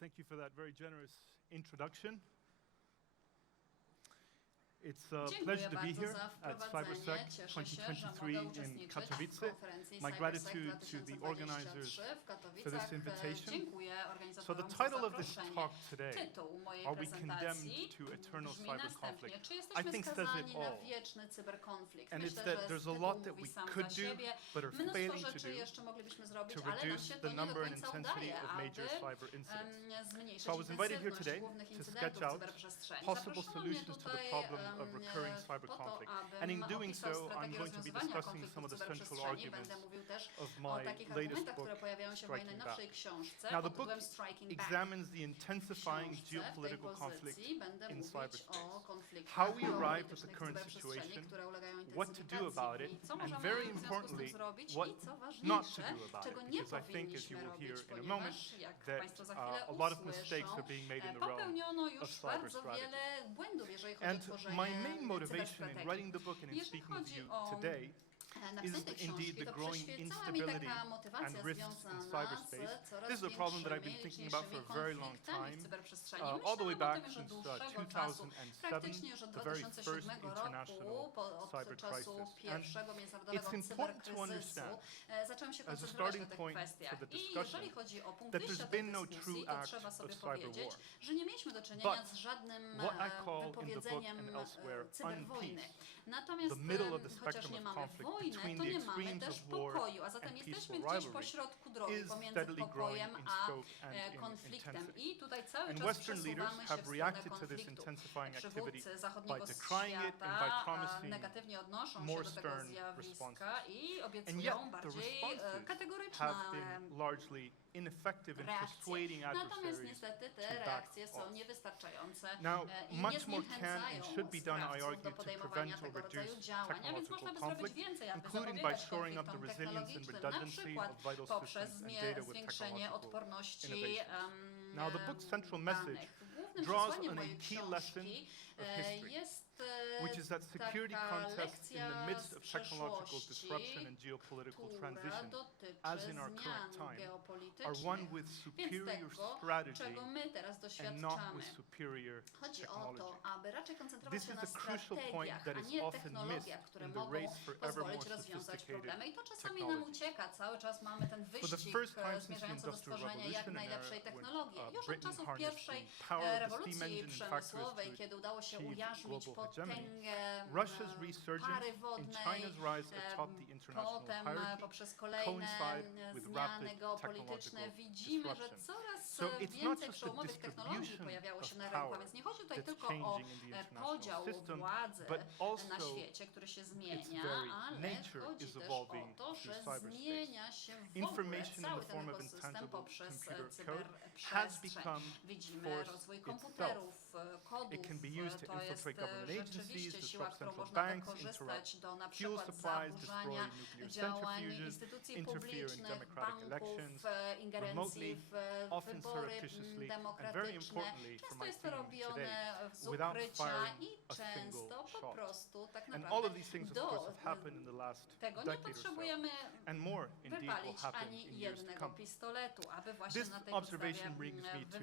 Thank you for that very generous introduction. It's a pleasure to be here at Cybersec 2023 in Katowice. My gratitude to the organizers for this invitation. So the title of this talk today, Are we condemned to eternal cyber conflict? I think says it all. And it's that there's a lot that we could do, but are failing to do, to reduce the number and intensity of major cyber incidents. So I was invited here today to sketch out possible solutions to the problem of recurring cyber conflict. And in doing so, I'm going to be discussing some of the central arguments of my latest book, Striking Back. Now, the book examines the intensifying geopolitical conflict in cyberspace, how we arrived at the current situation, what to do about it, and very importantly, what not to do about it, because I think, as you will hear in a moment, that a lot of mistakes are being made in the realm of cyber strategy. And my main motivation in writing the book and in speaking with you today is indeed the growing instability and risks in cyberspace. This is a problem that I've been thinking about for a very long time, all the way back since 2007, the very first international cyber crisis. And it's important to understand, as a starting point for the discussion, that there's been no true act of cyber war, but what I call in the book and elsewhere unpeace, the middle of the spectrum of conflict between the extremes of war and peaceful rivalry, is steadily growing in scope and in intensity. And Western leaders have reacted to this intensifying activity by decrying it and by promising more stern responses. And yet the responses have been largely ineffective in persuading adversaries to back off. Now, much more can and should be done, I argue, to prevent or reduce technological conflict, including by shoring up the resilience and redundancy of vital systems and data with technological innovation. Now, the book's central message draws on a key lesson of history, which is that security contests in the midst of technological disruption and geopolitical transition, as in our current time, are one with superior strategy and not with superior technology. This is a crucial point that is often missed in the race for ever more sophisticated technology. For the first time since the Industrial Revolution, an era when Britain harnessed the power of the steam engine in factories to achieve global hegemony, Russia's resurgence and China's rise atop the international hierarchy coincide with rapid technological disruption. So it's not just the distribution of power that's changing in the international system, but also its very nature is evolving through cyberspace. Information in the form of intangible computer code has become force itself. It can be used to infiltrate government agencies, disrupt central banks, interrupt fuel supplies, destroy nuclear centrifuges, interfere in democratic elections, remotely, often surreptitiously, and very importantly for my theme today, without firing a single shot. And all of these things, of course, have happened in the last decade or so, and more indeed will happen in years to come. This observation brings me to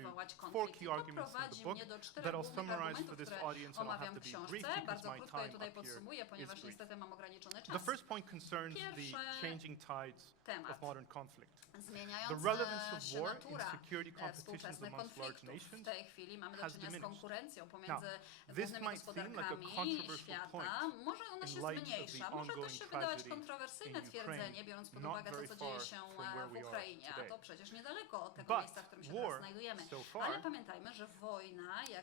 four key arguments in the book that I'll summarize for this audience, and I'll have to be brief because my time up here is brief. The first point concerns the changing tides of modern conflict. The relevance of war in security competitions amongst large nations has diminished. Now, this might seem like a controversial point in light of the ongoing tragedy in Ukraine, not very far from where we are today. But war, so far,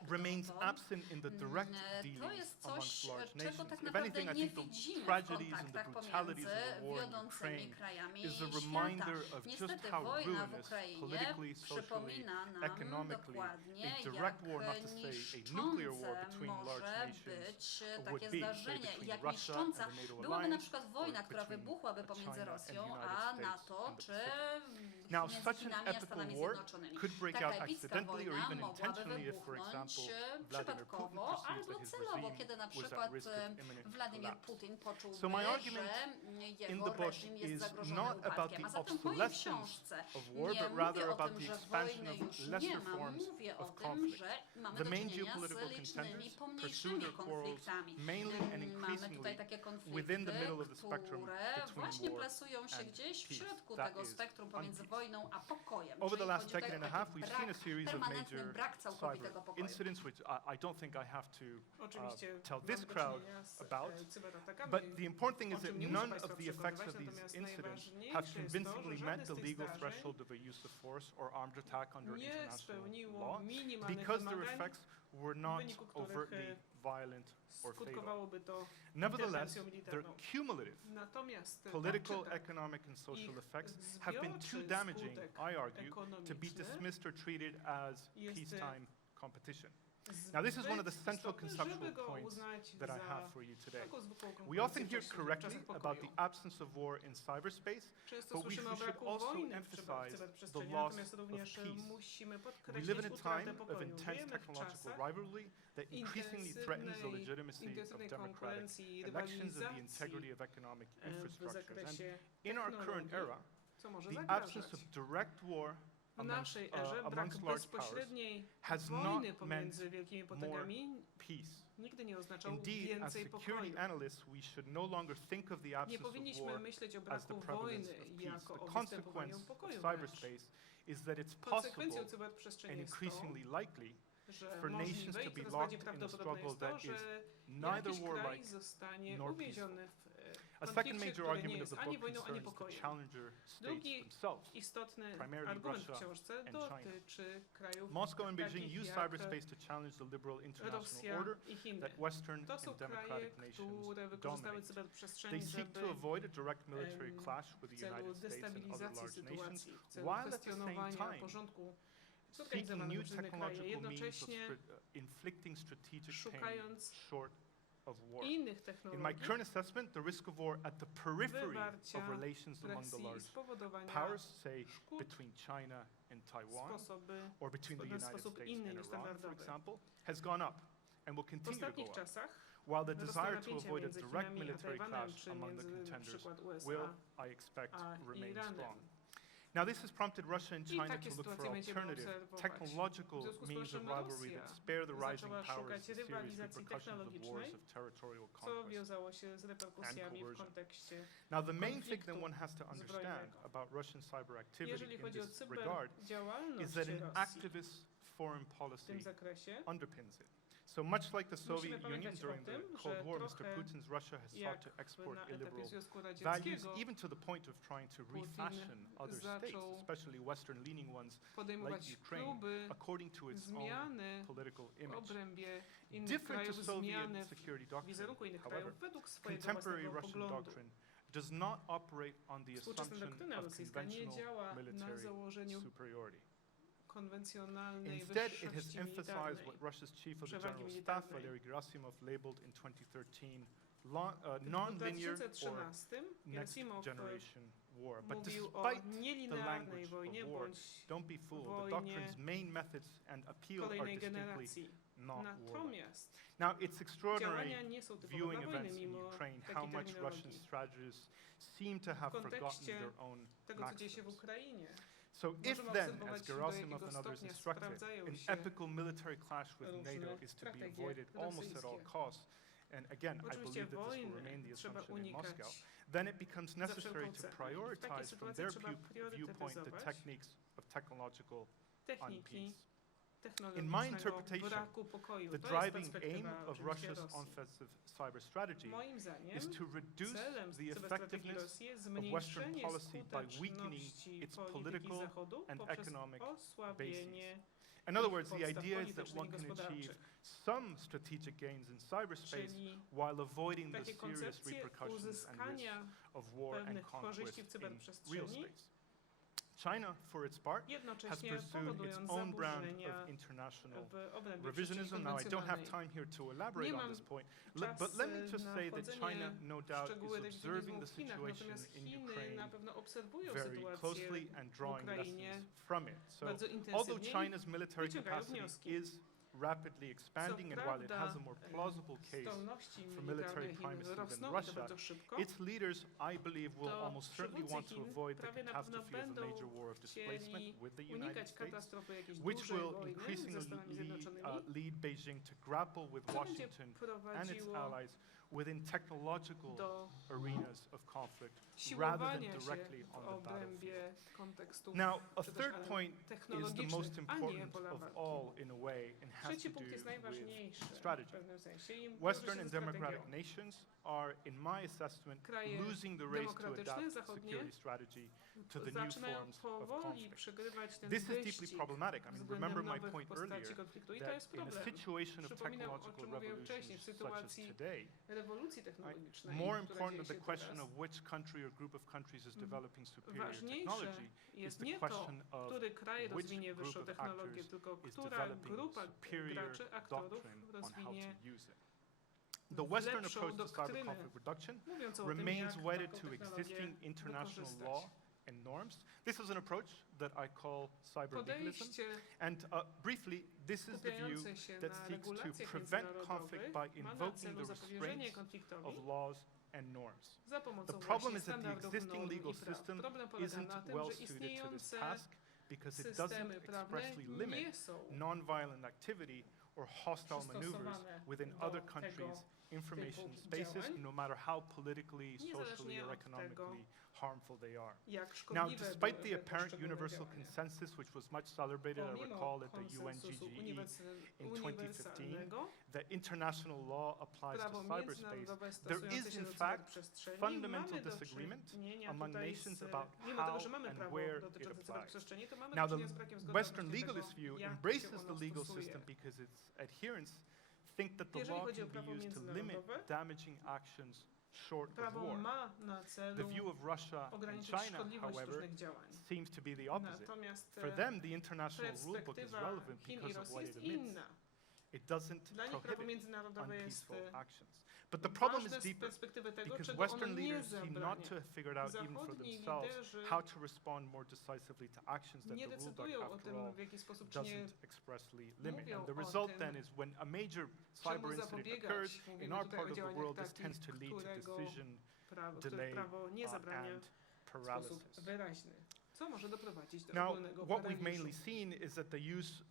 remains absent in the direct dealings amongst large nations. If anything, I think the tragedies and the brutalities of the war in Ukraine is a reminder of just how ruinous, politically, socially, economically, a direct war, not to say a nuclear war between large nations would be, say, between Russia and the NATO alliance, or between China and the United States and the Pacific. Now, such an Chinami a epical Stanami war Zjednoczonymi. could break Taka out epicka accidentally or wojna even mogłaby intentionally if, for wybuchnąć example, Vladimir Putin przypadkowo perceives albo that his celowo, regime kiedy na was at przykład risk of imminent Władimir collapse. Putin poczułby, So my argument że in jego the book reżim jest is zagrożony not about upadkiem. the A zatem w mojej obsolescence książce of war, nie but rather mówię o about tym, the że expansion wojny of już nie lesser ma, forms mówię o of tym, conflict. że mamy The do main czynienia geopolitical z licznymi, contenders pursue pomniejszymi their quarrels konfliktami. mainly and Mamy increasingly tutaj takie within the konflikty, middle of the spectrum które between właśnie war plasują się and gdzieś w peace. środku That tego is spektrum pomiędzy unpeace. wojną a pokojem. Over the Czyli last chodzi tutaj decade and o a taki half, we've seen a series of permanentny major brak całkowitego cyber pokoju. incidents, which I don't think I have to tell this mamy do crowd czynienia z, about. cyberatakami, But the important thing is o that czym nie muszę none państwa of the effects of przekonywać, these natomiast incidents najważniejsze have jest to, convincingly że met żadne the z tych legal zdarzeń threshold of a use of force or armed attack under nie international spełniło law minimalnych because their wymagań, effects were w not wyniku których overtly violent or fatal. skutkowałoby to Nevertheless, interwencją their militarną. cumulative Natomiast political, tak czy tak, economic and social ich effects have been too zbiorczy damaging, skutek I argue, to be ekonomiczny dismissed or treated as jest peacetime competition. Now, this is one of the central istotny, conceptual żeby go points uznać that I za have for you today. taką zwykłą We often konkurencję hear w correctly czasach about pokoju. the absence of war in cyberspace, Często but we słyszymy o should braku also wojny w emphasize the cyberprzestrzeni, loss natomiast of również peace. musimy We live podkreślić in a utratę time of pokoju. intense Żyjemy w technological czasach rivalry that increasingly threatens the legitimacy of intensywnej democratic konkurencji i elections and the rywalizacji integrity of economic w infrastructures. And zakresie in our current technologii, era, co może the zagrażać. absence of direct war W amongst, naszej erze brak amongst large powers bezpośredniej has wojny not pomiędzy meant wielkimi more potęgami peace. nigdy nie oznaczał Indeed, as więcej security pokoju. analysts, we should no longer think of the Nie absence of powinniśmy war myśleć o as the braku prevalence wojny of peace. jako The o consequence występowaniu of pokoju wręcz. cyberspace is that it's Konsekwencją possible cyberprzestrzeni and jest to, increasingly likely że for nations możliwe to i be coraz bardziej locked in a prawdopodobne struggle jest to, that is że neither jakiś kraj warlike zostanie nor uwięziony A w second konflikcie, major który nie argument of jest the ani book wojną, ani concerns the pokojem. challenger states Drugi themselves. istotny primarily argument w Russia książce and China. dotyczy krajów Moscow and takich Beijing use jak cyberspace to challenge the liberal international Rosja order i Chiny. that Western To są and kraje, democratic nations które wykorzystały dominate. cyberprzestrzeń, They seek żeby to avoid a direct military w clash with the celu United States and other destabilizacji large nations, sytuacji, w celu while at the same kwestionowania time porządku seeking zorganizowanego new przez inne kraje, technological means of jednocześnie inflicting strategic pain szukając short of war. innych In my technologii current assessment, the risk of war at the periphery wywarcia of relations among the presji, large spowodowania powers, say szkód between China and Taiwan, sposoby or between the w United sposób States inny and niż Iran, for standardowy. example, has gone up and will W continue to go ostatnich up. czasach While the wzrosło desire to napięcie avoid a między direct Chinami a military Tajwanem, clash czy among the między na contenders przykład will, USA I expect, a remain Iranem. strong. Now, this has prompted Russia and I China takie to look for sytuacje będziemy alternative obserwować. technological W związku z means of tym rivalry Rosja that spare the rising zaczęła powers szukać the serious rywalizacji repercussions of wars technologicznej, of territorial co conquest. wiązało się z reperkusjami w coercion. kontekście Now, the main thing konfliktu that one has to understand zbrojnego. about Russian cyber activity Jeżeli in chodzi o this regard cyberdziałalność is that Rosji an activist foreign w policy tym zakresie, underpins it. So much like the Soviet Union pamiętać o during the tym, Cold że War, Mr. trochę Putin's Russia has sought jak to export na etapie illiberal Związku values, Radzieckiego even to the point of trying to refashion other states, zaczął especially Western-leaning ones like podejmować Ukraine, próby according to its own zmiany political w image. obrębie innych Different to krajów, Soviet zmiany security w doctrine, wizerunku innych however, krajów według swojego contemporary własnego Russian poglądu. doctrine does not operate on the Współczesna assumption doktryna of rosyjska nie conventional działa na military założeniu superiority. konwencjonalnej Instead, it has wyższości emphasized militarnej. what Russia's chief of the przewagi General Staff, militarnej. Valery Gerasimov, labeled in 2013 W non-linear or 2013 next Gerasimow generation war. But mówił o despite the nielinearnej language wojnie of war, bądź don't be fooled. The wojnie doctrine's main methods and appeal are kolejnej distinctly generacji. not warlike. Natomiast Now, it's extraordinary działania nie są typowe viewing dla wojny, events in mimo Ukraine, how takiej much Russian terminologii. strategists seem to have W forgotten kontekście their own tego, co dzieje się w maxims. Ukrainie, So if możemy then, obserwować, as do Gerasimov jakiego and others stopnia instructed, sprawdzają an się epical military clash with różne NATO is to be strategie avoided almost at all rosyjskie. costs, and again, I Oczywiście believe that this will remain wojny the trzeba assumption in Moscow, unikać then it becomes za necessary wszelką to cenę. I w takiej prioritize from sytuacji their trzeba viewpoint the priorytetyzować techniques of technological techniki unpeace. In my technologicznego interpretation, braku pokoju. the To jest driving perspektywa aim of oczywiście Russia's Rosji. offensive cyber strategy Moim zdaniem is to reduce celem the cyberstrategii effectiveness Rosji jest of Western zmniejszenie policy by weakening skuteczności its polityki political Zachodu and poprzez economic osłabienie In other ich words, the podstaw idea is that politycznych one i can achieve gospodarczych. some strategic gains in cyberspace Czyli while avoiding the takie serious koncepcje repercussions and risks uzyskania of war and pewnych conquest korzyści w in real cyberprzestrzeni space. China, for its part, has jednocześnie pursued its powodując own brand zaburzenia of international w obrębie revisionism. Now, I don't have konwencjonalnej. time here to elaborate Nie on mam this point, czasu but let me just na say that wchodzenie China, no w doubt, szczegóły is observing rewizjonizmu the w Chinach, situation natomiast in Chiny Ukraine na pewno obserwują very sytuację closely and w drawing Ukrainie lessons from it. So, bardzo although intensywnie China's military wyciągają capacity wnioski. is rapidly Co expanding, and while it has a more prawda, plausible case zdolności for military militarne Chin primacy than rosną i to Russia, bardzo szybko, its leaders, I believe, will to almost certainly przywódcy want to Chin avoid the prawie na pewno catastrophe of a będą major war of displacement chcieli with the United unikać States, katastrofy jakiejś which dużej will wojny ze increasingly Stanami Zjednoczonymi, lead Beijing to grapple with co będzie Washington and its prowadziło allies within technological do arenas of conflict rather than siłowania się directly w on the battlefield. obrębie kontekstów Now, a czy też third point is the technologicznych, most a nie important pola of walki. all in a way and has to Trzeci do punkt jest with najważniejszy w strategy. pewnym sensie. I wiąże Western się and ze democratic strategią. nations are, in my assessment, Kraje losing the race to demokratyczne, adapt zachodnie, security strategy to the new zaczynają forms of powoli conflict. przegrywać ten This is deeply wyścig problematic. I mean, względem remember my nowych point postaci earlier konfliktu. I to that jest in a problem. situation of Przypominam, o technological czym mówiłem wcześniej, w revolutions such as sytuacji today, rewolucji technologicznej, more która important dzieje than się the question teraz, of which country or group of countries is developing superior ważniejsze technology is jest the nie to, question of który kraj which rozwinie group wyższą of technologię, actors tylko is która developing grupa superior graczy, aktorów doctrine on how rozwinie to use it. The Western lepszą approach to cyber doktrynę conflict reduction mówiącą o tym, remains jak wedded taką to technologię existing international wykorzystać. law and norms. This is an approach that I call cyber legalism. Podejście And briefly, this is the view skupiające się that na seeks to regulacjach prevent conflict międzynarodowych by ma na invoking celu the zapobieżenie restraints konfliktowi of laws and norms. za pomocą The problem właśnie is that the standardów, existing norm legal i praw. system Problem polega isn't na tym, well że suited to this istniejące task because it doesn't systemy prawne expressly nie limit są nonviolent activity or hostile maneuvers przystosowane within do other tego countries' information typu spaces, działań, no matter how politically, socially, niezależnie or od tego, economically harmful they are. jak Now, szkodliwe despite były the apparent poszczególne universal działania. consensus, which was much celebrated, I Pomimo recall at the konsensusu UNGGE in 2015, uniwersalnego, that international law applies to prawo cyberspace, międzynarodowe there stosujące is się in do fact cyberprzestrzeni, fundamental mamy do disagreement czynienia among tutaj nations z, about mimo tego, how że mamy and prawo where it dotyczące applies. cyberprzestrzeni, to mamy Now, do the czynienia z brakiem Western zgodności legalist tego, view jak embraces się the ono legal stosuje. system because its adherents think that the Jeżeli law chodzi o can be prawo used to limit międzynarodowe, damaging actions short of prawo war. ma na The celu view of Russia and ograniczyć China, szkodliwość however, różnych działań. seems to be the opposite. Natomiast For them, the international rulebook is perspektywa relevant Chin i because of Rosji what jest it admits. inna. It doesn't Dla nich prawo prohibit międzynarodowe jest unpeaceful actions. But the problem ważne is z deeper perspektywy tego, because czego ono Western nie leaders seem not zabrania. to have figured out even for Zachodni themselves liderzy how to respond more decisively to actions that nie the rulebook, decydują o after all, tym, w jaki sposób czy nie doesn't expressly limit. mówią And the o result tym, then is when a major czemu cyber incident zapobiegać. occurs in Mówimy our tutaj part o of the działaniach world, this takich, tends to lead to którego decision które delay prawo nie zabrania and w sposób paralysis. wyraźny, co może doprowadzić do Now, ogólnego what we've mainly paraliżu. seen is that the use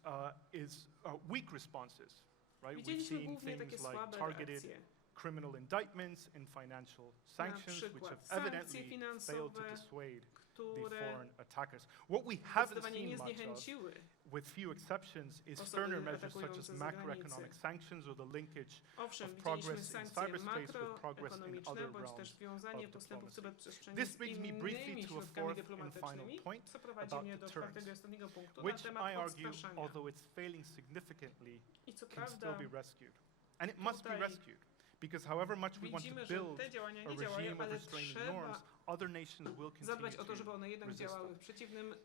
is weak responses, right? We've Widzieliśmy seen głównie takie things like słabe targeted reakcje. criminal indictments and financial sanctions, which have przykład sankcje evidently failed to finansowe, dissuade the które foreign attackers. What we haven't zdecydowanie seen nie much of, zniechęciły with few exceptions, is osoby sterner measures such as atakujące za macroeconomic granicę. sanctions or the linkage Owszem, of widzieliśmy progress in sankcje cyberspace with progress in makroekonomiczne, other bądź też realms wiązanie of postępu w diplomacy. cyberprzestrzeni This z brings me briefly innymi to a środkami fourth and final dyplomatycznymi, point co prowadzi about mnie do deterrence, czwartego i ostatniego punktu, which na I temat argue, odstraszania. although it's failing significantly, I co can still prawda be rescued. And it must be tutaj rescued. Because however much we want to widzimy, że build te działania a nie działają, regime of ale restraining trzeba norms, other nations will continue zadbać o to, żeby to one jednak resist działały. them. W przeciwnym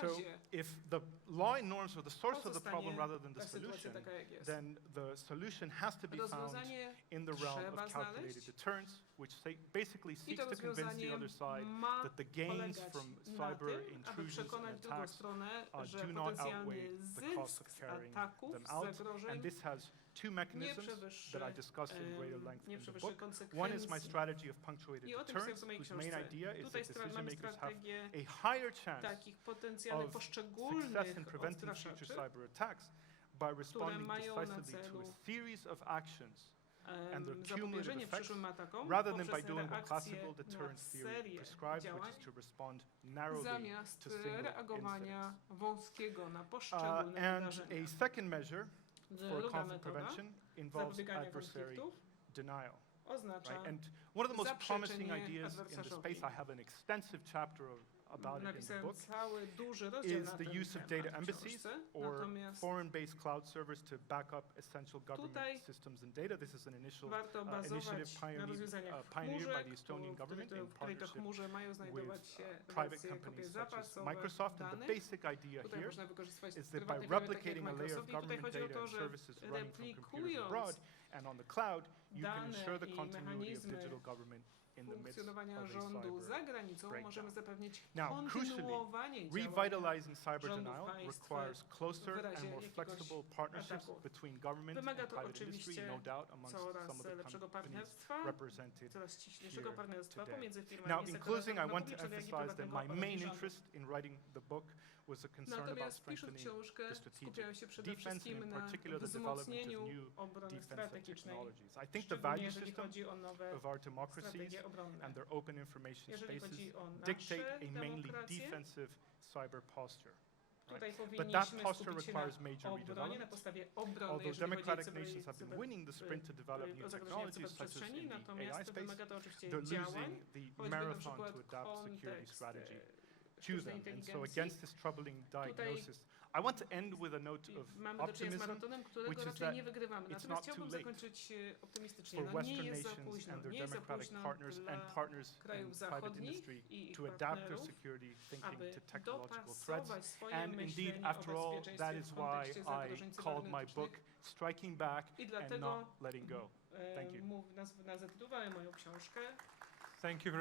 So razie if the law and norms are the source of the pozostanie problem rather than the ta sytuacja solution, taka, jak jest. then the solution has to be found Rozwiązanie in the realm trzeba of calculated znaleźć. deterrence, which basically I seeks to to convince the rozwiązanie other side ma that the gains polegać from na cyber tym, aby intrusions przekonać and drugą attacks stronę, że do not outweigh potencjalny the cost zysk of z carrying ataków, them z out. zagrożeń And this has two nie mechanisms przewyższy, that I discussed in greater length nie in the przewyższy book. konsekwencji. One is my strategy of punctuated I o tym pisałem deterrence, w mojej whose main książce. idea is Tutaj that decision mamy makers have strategię a higher chance takich potencjalnych of poszczególnych success in preventing future odstraszaczy, cyber attacks by responding mają na decisively to celu, a series of actions and their cumulative zapobieżenie effects, przyszłym atakom rather than by poprzez doing what reakcję classical na deterrence theory serię prescribes, działań, which is to respond narrowly zamiast to single reagowania incidents. wąskiego na poszczególne And wydarzenia. a second measure for Druga conflict metoda prevention involves zapobiegania adversary konfliktów denial. oznacza Right? And one of the most promising zaprzeczenie ideas in the adwersarzowi. space, I have an extensive chapter about it in the napisałem book, cały duży rozdział is na the ten use of temat data w embassies książce. or Natomiast foreign-based cloud servers to back up essential government tutaj systems and data. This is an initial warto bazować initiative na rozwiązaniach w pioneered by chmurze, the Estonian government in w której to partnership chmurze mają znajdować with się private relacje kopie companies such as zapasowe Microsoft. And the danych. basic idea Tutaj here można wykorzystywać is that by prywatne firmy takie jak replicating a layer of Microsoft i tutaj government chodzi o data to, and że services running from computers abroad replikując and on the cloud, you can dane ensure the i continuity of mechanizmy digital government in the midst of funkcjonowania a rządu cyber za granicą breakdown. możemy zapewnić Now, kontynuowanie działania Revitalizing cyber rządów denial państw requires closer w and razie more jakiegoś flexible partnerships ataku. between government Wymaga and to private industry, oczywiście no doubt, amongst some coraz of the lepszego companies partnerstwa, represented coraz ściślejszego here partnerstwa today. pomiędzy firmami Now, in sektora closing, I zarówno want to publicznego, jak i emphasize that prywatnego my main oraz rządu. interest in writing the book was a concern about Natomiast pisząc strengthening książkę the skupiają strategic się przede defense and wszystkim in na particular the development of wzmocnieniu new obrony defensive strategicznej, technologies. I think the szczególnie value jeżeli system chodzi o nowe of our democracies strategie obronne. and their open information Jeżeli spaces chodzi o dictate nasze a mainly demokracje, defensive cyber posture. tutaj But that powinniśmy posture skupić się requires na major obronie, na redevelopment. podstawie obrony, Although jeżeli chodzi democratic o nations have been winning the sprint to develop new o zagrożenia w technologies, such as cyberprzestrzeni, in the AI natomiast space, wymaga to oczywiście they're działań, losing the choćby na marathon przykład to adapt security kontekst strategy to sztucznej them. And so inteligencji. against this troubling diagnosis, I want to end with a note of Mamy do czynienia z optimism, maratonem, którego which is raczej that nie wygrywamy. it's Natomiast not chciałbym too late zakończyć optymistycznie. for No nie Western jest za nations późno. and their Nie jest za democratic późno partners dla and partners in krajów private zachodnich industry i ich to adapt their partnerów, security thinking aby to technological dopasować threats. swoje And indeed, myślenie o after all, that bezpieczeństwie is w why kontekście I zagrożeń called my book cybernetycznych. Striking Back I and dlatego Not Letting Go. Thank you. zatytułowałem moją książkę Thank you very much.